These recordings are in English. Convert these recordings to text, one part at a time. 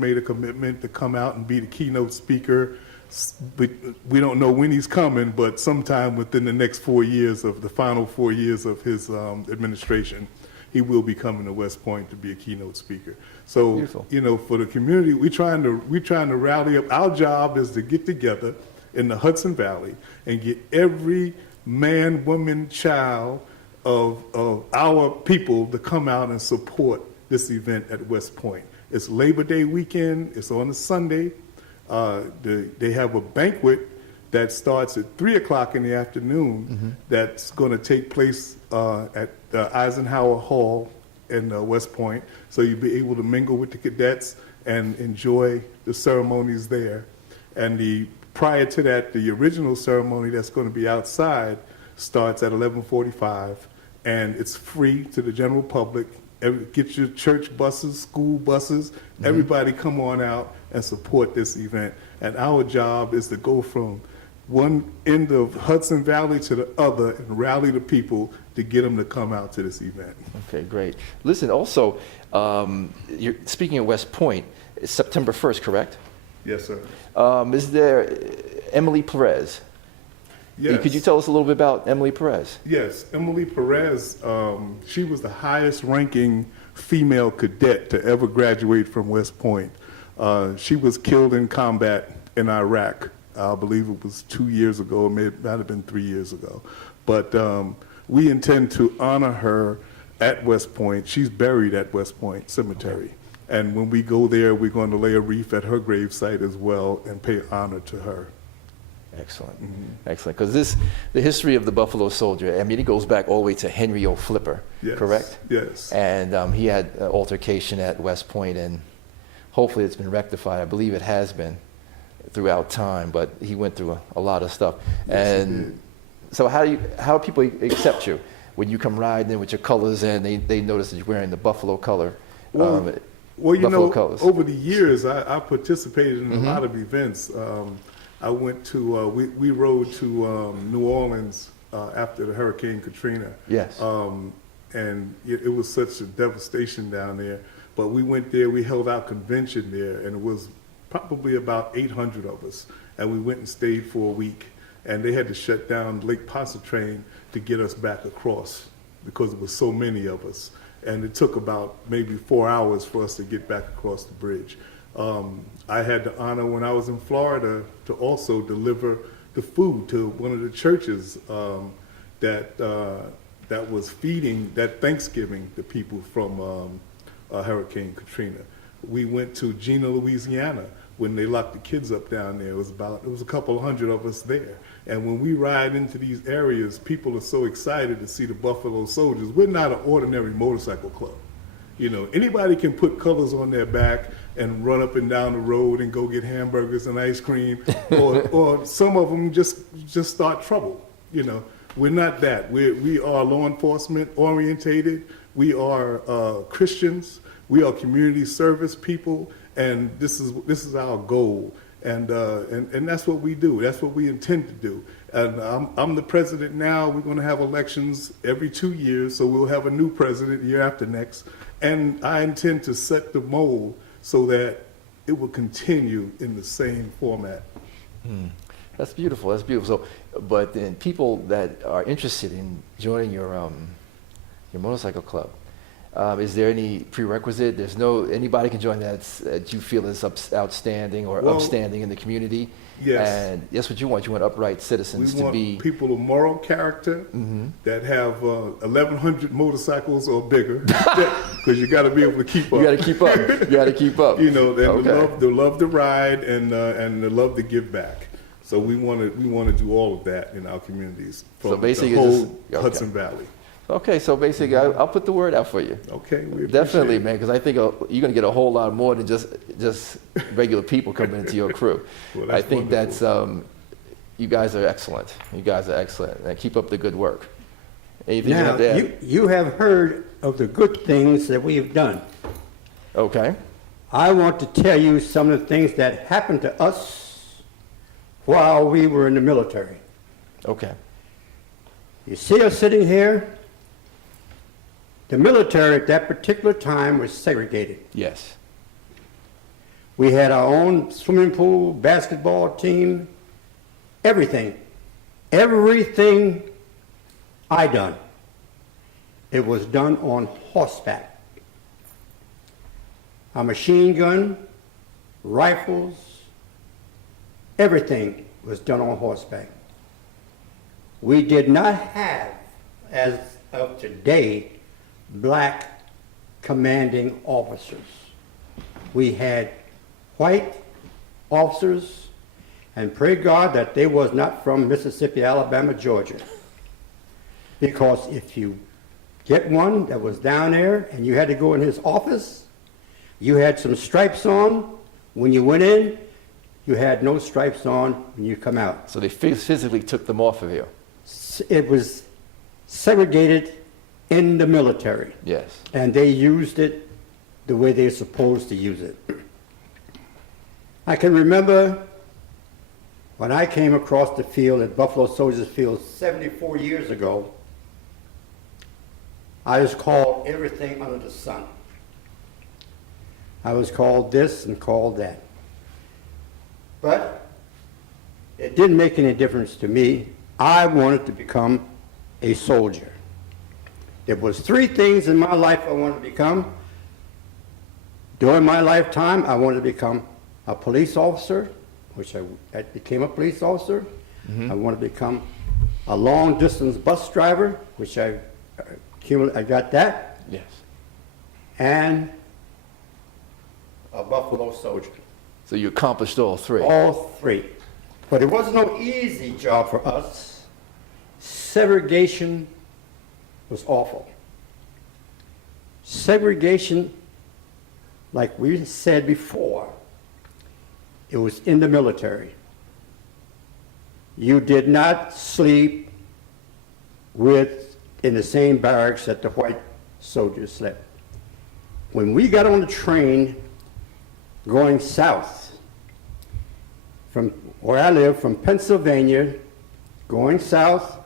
made a commitment to come out and be the keynote speaker. We don't know when he's coming, but sometime within the next 4 years of the final 4 years of his administration, he will be coming to West Point to be a keynote speaker. So, Beautiful. you know, for the community, we're trying to rally up. Our job is to get together in the Hudson Valley and get every man, woman, child of our people to come out and support this event at West Point. It's Labor Day weekend. It's on a Sunday. They have a banquet that starts at 3 o'clock in the afternoon that's going to take place at Eisenhower Hall in West Point. So you'll be able to mingle with the cadets and enjoy the ceremonies there. And prior to that, the original ceremony that's going to be outside starts at 11:45, and it's free to the general public. Get your church buses, school buses, everybody come on out and support this event. And our job is to go from one end of Hudson Valley to the other and rally the people to get them to come out to this event. Okay, great. Listen, also, you're speaking of West Point, it's September 1st, correct? Yes, sir. Is there Emily Perez? Yes. Could you tell us a little bit about Emily Perez? Yes, Emily Perez, she was the highest ranking female cadet to ever graduate from West Point. She was killed in combat in Iraq. I believe it was 2 years ago, it might have been 3 years ago. But we intend to honor her at West Point. She's buried at West Point Cemetery. And when we go there, we're going to lay a wreath at her gravesite as well and pay honor to her. Excellent, excellent. Because the history of the Buffalo Soldier, I mean, it goes back all the way to Henry O. Flipper, Yes. correct? Yes. And he had an altercation at West Point, and hopefully it's been rectified. I believe it has been throughout time, but he went through a lot of stuff. Yes, And so how do people accept you when you come riding in with your colors and they notice that you're wearing the Buffalo color? Well, you Buffalo know, colors. over the years, I participated in a lot of events. I went to, we rode to New Orleans after the Hurricane Katrina. Yes. And it was such a devastation down there. But we went there, we held our convention there, and it was probably about 800 of us. And we went and stayed for a week. And they had to shut down Lake Pontchartrain to get us back across because there was so many of us. And it took about maybe 4 hours for us to get back across the bridge. I had the honor when I was in Florida to also deliver the food to one of the churches that was feeding that Thanksgiving the people from Hurricane Katrina. We went to Gina, Louisiana when they locked the kids up down there. It was a couple of hundred of us there. And when we ride into these areas, people are so excited to see the Buffalo Soldiers. We're not an ordinary motorcycle club. You know, anybody can put colors on their back and run up and down the road and go get hamburgers and ice cream, or some of them just start trouble. You know, we're not that. We are law enforcement orientated. We are Christians. We are community service people, and this is our goal. And that's what we do. That's what we intend to do. And I'm the president now. We're going to have elections every 2 years, so we'll have a new president year after next. And I intend to set the mold so that it will continue in the same format. That's beautiful. That's beautiful. So, but then people that are interested in joining your motorcycle club, is there any prerequisite? There's anybody can join that you feel is outstanding or upstanding in the community. Yes. And that's what you want. You want upright citizens We want to be people of moral character that have 1,100 motorcycles or bigger, because you got to be able to keep up. You got to keep up. You got to keep up. You know, they love to ride and they love to give back. So we want to do all of that in our communities from So basically the whole Hudson Valley. Okay, so basically, I'll put the word out for you. Okay, we Definitely, appreciate it. man, because I think you're going to get a whole lot more than just regular people coming into your crew. Well, I think wonderful. that's you guys are excellent. You guys are excellent, and keep up the good work. Anything you Now, have to add? you have heard of the good things that we have done. Okay. I want to tell you some of the things that happened to us while we were in the military. Okay. You see us sitting here? The military at that particular time was segregated. Yes. We had our own swimming pool, basketball team, everything. Everything I done, it was done on horseback. A machine gun, rifles, everything was done on horseback. We did not have, as of today, black commanding officers. We had white officers, and pray God that they was not from Mississippi, Alabama, Georgia. Because if you get one that was down there and you had to go in his office, you had some stripes on when you went in, you had no stripes on when you come out. So they physically took them off of you? It was segregated in the military. Yes. And they used it the way they're supposed to use it. I can remember when I came across the field at Buffalo Soldiers Field 74 years ago, I was called everything under the sun. I was called this and called that. But it didn't make any difference to me. I wanted to become a soldier. There was 3 things in my life I wanted to become. During my lifetime, I wanted to become a police officer, which I became a police officer. I wanted to become a long-distance bus driver, which I got that. Yes. And a Buffalo soldier. So you accomplished all 3? All 3. But it wasn't no easy job for us. Segregation was awful. Segregation, like we said before, it was in the military. You did not sleep in the same barracks that the white soldiers slept. When we got on the train going south, from where I live, from Pennsylvania, going south,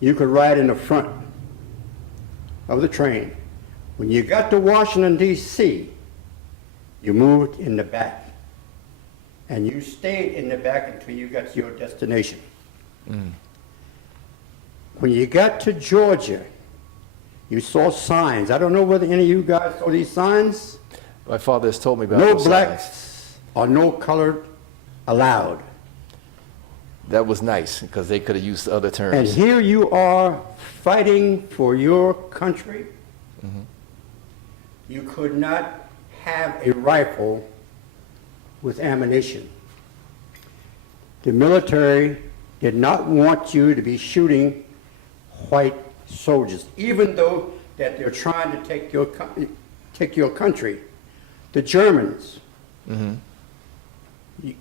you could ride in the front of the train. When you got to Washington, D.C., you moved in the back. And you stayed in the back until you got to your destination. When you got to Georgia, you saw signs. I don't know whether any of you guys saw these signs. My father has told me about No those blacks signs. or no colored allowed. That was nice because they could have used other And terms. here you are fighting for your country. You could not have a rifle with ammunition. The military did not want you to be shooting white soldiers, even though that they're trying to take your country. The Germans,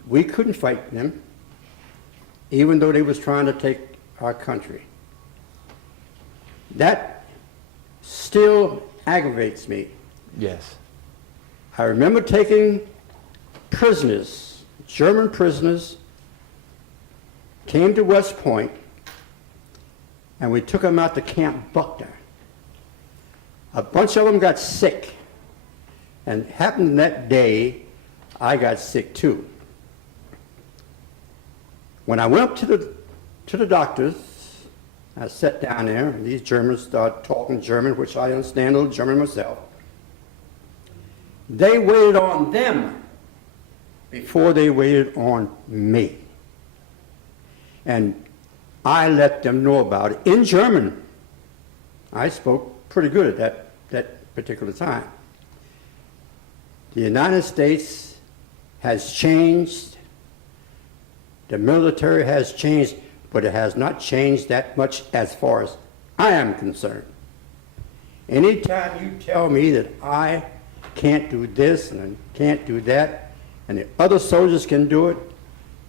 we couldn't fight them, even though they was trying to take our country. That still aggravates me. Yes. I remember taking prisoners, German prisoners, came to West Point, and we took them out to Camp Buckner. A bunch of them got sick, and it happened that day, I got sick too. When I went up to the doctors, I sat down there, and these Germans started talking German, which I understand a little German myself. They waited on them before they waited on me. And I let them know about it in German. I spoke pretty good at that particular time. The United States has changed. The military has changed, but it has not changed that much as far as I am concerned. Anytime you tell me that I can't do this and I can't do that, and the other soldiers can do it,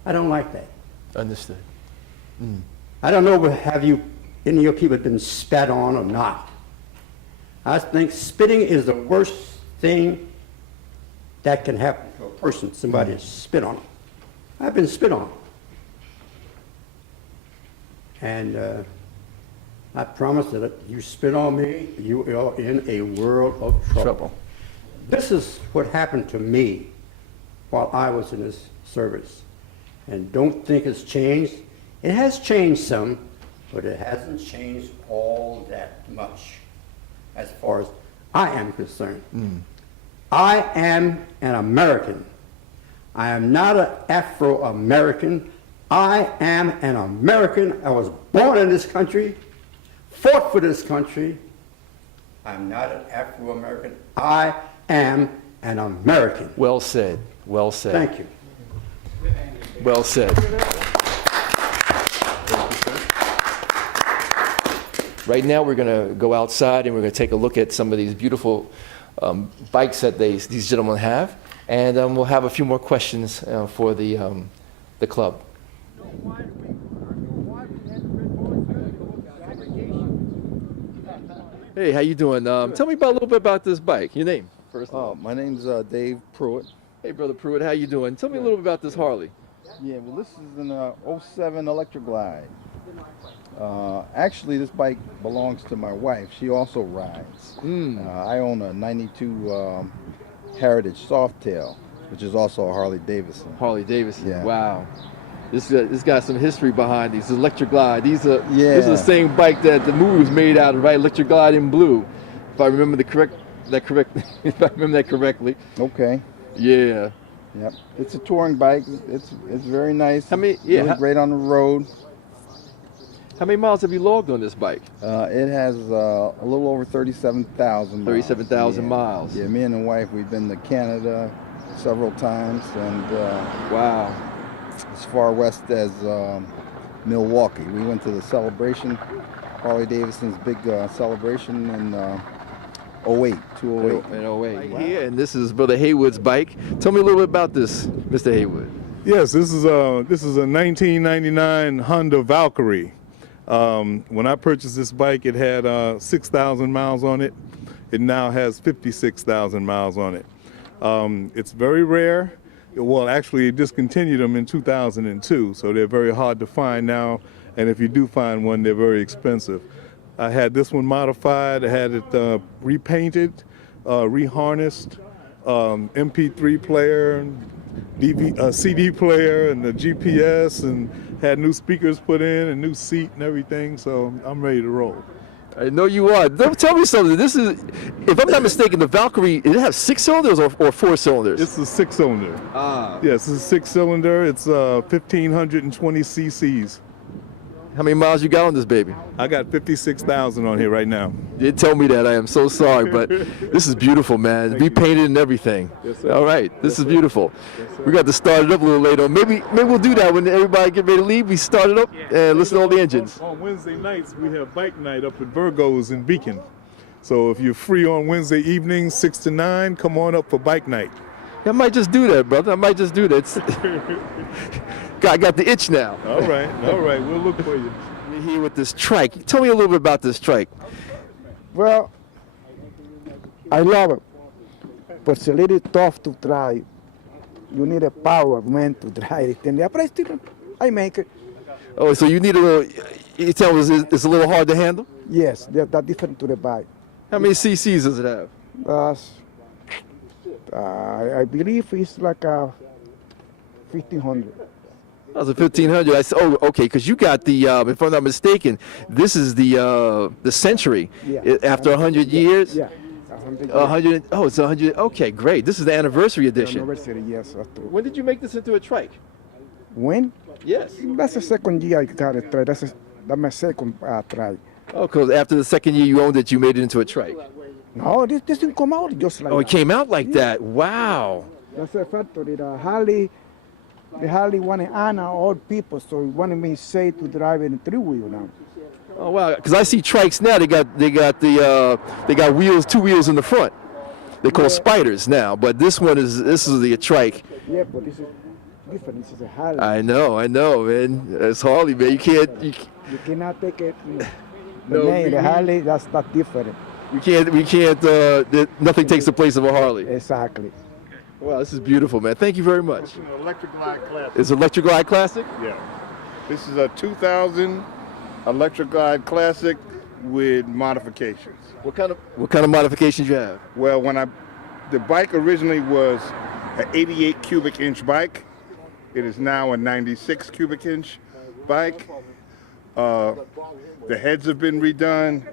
I don't like that. Understood. I don't know, have you, any of your people been spat on or not? I think spitting is the worst thing that can happen to a person, somebody spit on them. I've been spit on. And I promise that if you spit on me, you are in a world of trouble. This is what happened to me while I was in this service. And don't think it's changed. It has changed some, but it hasn't changed all that much as far as I am concerned. I am an American. I am not an Afro-American. I am an American. I was born in this country, fought for this country. I'm not an Afro-American. I am an American. Well said. Well said. Thank you. Well said. Right now, we're going to go outside and we're going to take a look at some of these beautiful bikes that these gentlemen have, and we'll have a few more questions for the club. Hey, how you doing? Tell me a little bit about this bike. Your name, first of all. My name's Dave Pruitt. Hey, Brother Pruitt, how you doing? Tell me a little bit about this Harley. Yeah, well, this is an 07 Electra Glide. Actually, this bike belongs to my wife. She also rides. I own a 92 Heritage Softail, which is also a Harley Davidson. Harley Davidson. Yeah. Wow. This got some history behind these. Electra Glide. This is Yeah. the same bike that the movie was made out of, right? Electra Glide in blue. If I remember if I remember that correctly. Okay. Yeah. Yep. It's a touring bike. It's very nice. How many- yeah, Really how- great on the road. How many miles have you logged on this bike? It has a little over 37,000 miles. 37,000 Yeah. miles. Yeah, me and the wife, we've been to Canada several times, and Wow. as far west as Milwaukee. We went to the celebration, Harley Davidson's big celebration in 08, 208. In 08. Here, and this is Brother Haywood's bike. Tell me a little bit about this, Mr. Haywood. Yes, this is a 1999 Honda Valkyrie. When I purchased this bike, it had 6,000 miles on it. It now has 56,000 miles on it. It's very rare. Well, actually, it discontinued them in 2002, so they're very hard to find now. And if you do find one, they're very expensive. I had this one modified. I had it repainted, reharnessed, MP3 player, CD player, and the GPS, and had new speakers put in, a new seat and everything. So I'm ready to roll. I know you are. Tell me something. This is, if I'm not mistaken, the Valkyrie, did it have 6 cylinders or 4 cylinders? It's a 6-cylinder. Ah. Yes, it's a 6-cylinder. It's 1,520 cc's. How many miles you got on this baby? I got 56,000 on here right now. You didn't tell me that. I am so sorry, but this is beautiful, man. Repainted and everything. Yes, sir. All right, this is beautiful. We got to start it up a little later. Maybe we'll do that when everybody get ready to leave. We start it up and listen to all the engines. On Wednesday nights, we have bike night up at Virgo's in Beacon. So if you're free on Wednesday evenings, 6 to 9, come on up for bike night. I might just do that, brother. I might just do that. I got the itch now. All right, we'll look for you. We're here with this trike. Tell me a little bit about this trike. Well, I love it, but it's a little tough to drive. You need a power man to drive it, but I make it. Oh, so you need a little. You tell me it's a little hard to handle. Yes, that's different to the bike. How many cc's does it have? I believe it's like a 1,500. That was a 1,500. I said, oh, okay, because you got the. If I'm not mistaken, this is the Century. Yeah. After 100 years. Yeah, 100. 100. Oh, it's 100. Okay, great. This is the anniversary edition. Anniversary, yes, that's true. When did you make this into a trike? When? Yes. That's the second year I got it try. That's my second try. Oh, because after the second year you owned it, you made it into a trike. No, this didn't come out just like Oh, it that. came out like that. Wow. That's a factory. The Harley wanted Anna all people, so he wanted me say to drive in 3-wheel now. Oh wow. Because I see trikes now. They got wheels, 2 wheels in the front. They call spiders now, but this is the trike. Yeah, but this is different. This is a Harley. I know, man. It's Harley, man. You cannot take it. No, The name, the Harley, that's different. we can't. Nothing takes the place of a Harley. Exactly. Wow, this is beautiful, man. Thank you very much. Electric Glide Classic. It's Electric Glide Classic. Yeah. This is a 2000 Electric Glide Classic with modifications. What kind of modifications you have? Well, the bike originally was an 88 cubic inch bike. It is now a 96 cubic inch bike. The heads have been redone.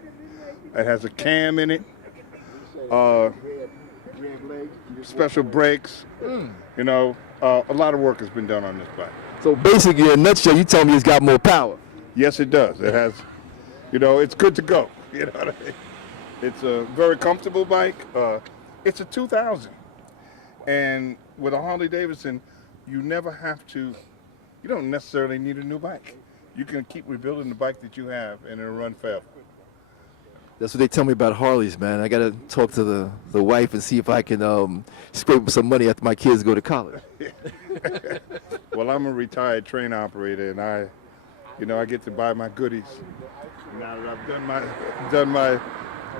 It has a cam in it. Special brakes. You know, a lot of work has been done on this bike. So basically, in a nutshell, you tell me it's got more power. Yes, it does. It has, you know, it's good to go. You know what I mean? It's a very comfortable bike. It's a 2000. And with a Harley Davidson, you never have to, you don't necessarily need a new bike. You can keep rebuilding the bike that you have and it'll run forever. That's what they tell me about Harleys, man. I got to talk to the wife and see if I can scrape up some money after my kids go to college. Well, I'm a retired train operator and I get to buy my goodies. Now that I've done my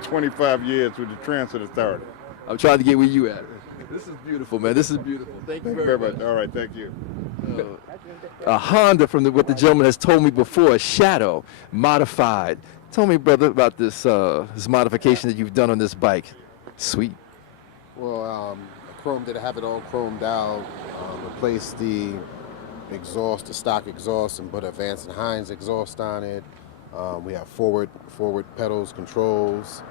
25 years with the Transit Authority. I'm trying to get where you at. This is beautiful, man. This is beautiful. Thank you very much. All right, thank you. A Honda from what the gentleman has told me before, a Shadow, modified. Tell me, brother, about this this modification that you've done on this bike. Sweet. Well, chromed it, have it all chromed out, replaced the exhaust, the stock exhaust, and put a Vance and Hines exhaust on it. We have forward pedals, controls.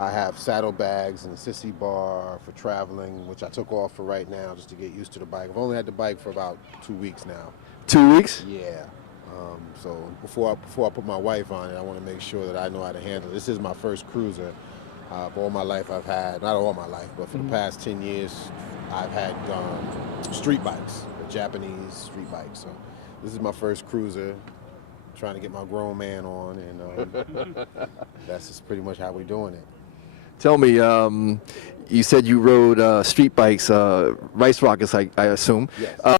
I have saddlebags and a sissy bar for traveling, which I took off for right now just to get used to the bike. I've only had the bike for about 2 weeks now. 2 weeks? Yeah. So before I put my wife on it, I want to make sure that I know how to handle it. This is my first cruiser. All my life I've had, not all my life, but for the past 10 years, I've had street bikes, Japanese street bikes. So this is my first cruiser, trying to get my grown man on, and that's just pretty much how we're doing it. Tell me, you said you rode street bikes, Rice Rockets, I assume. Yes.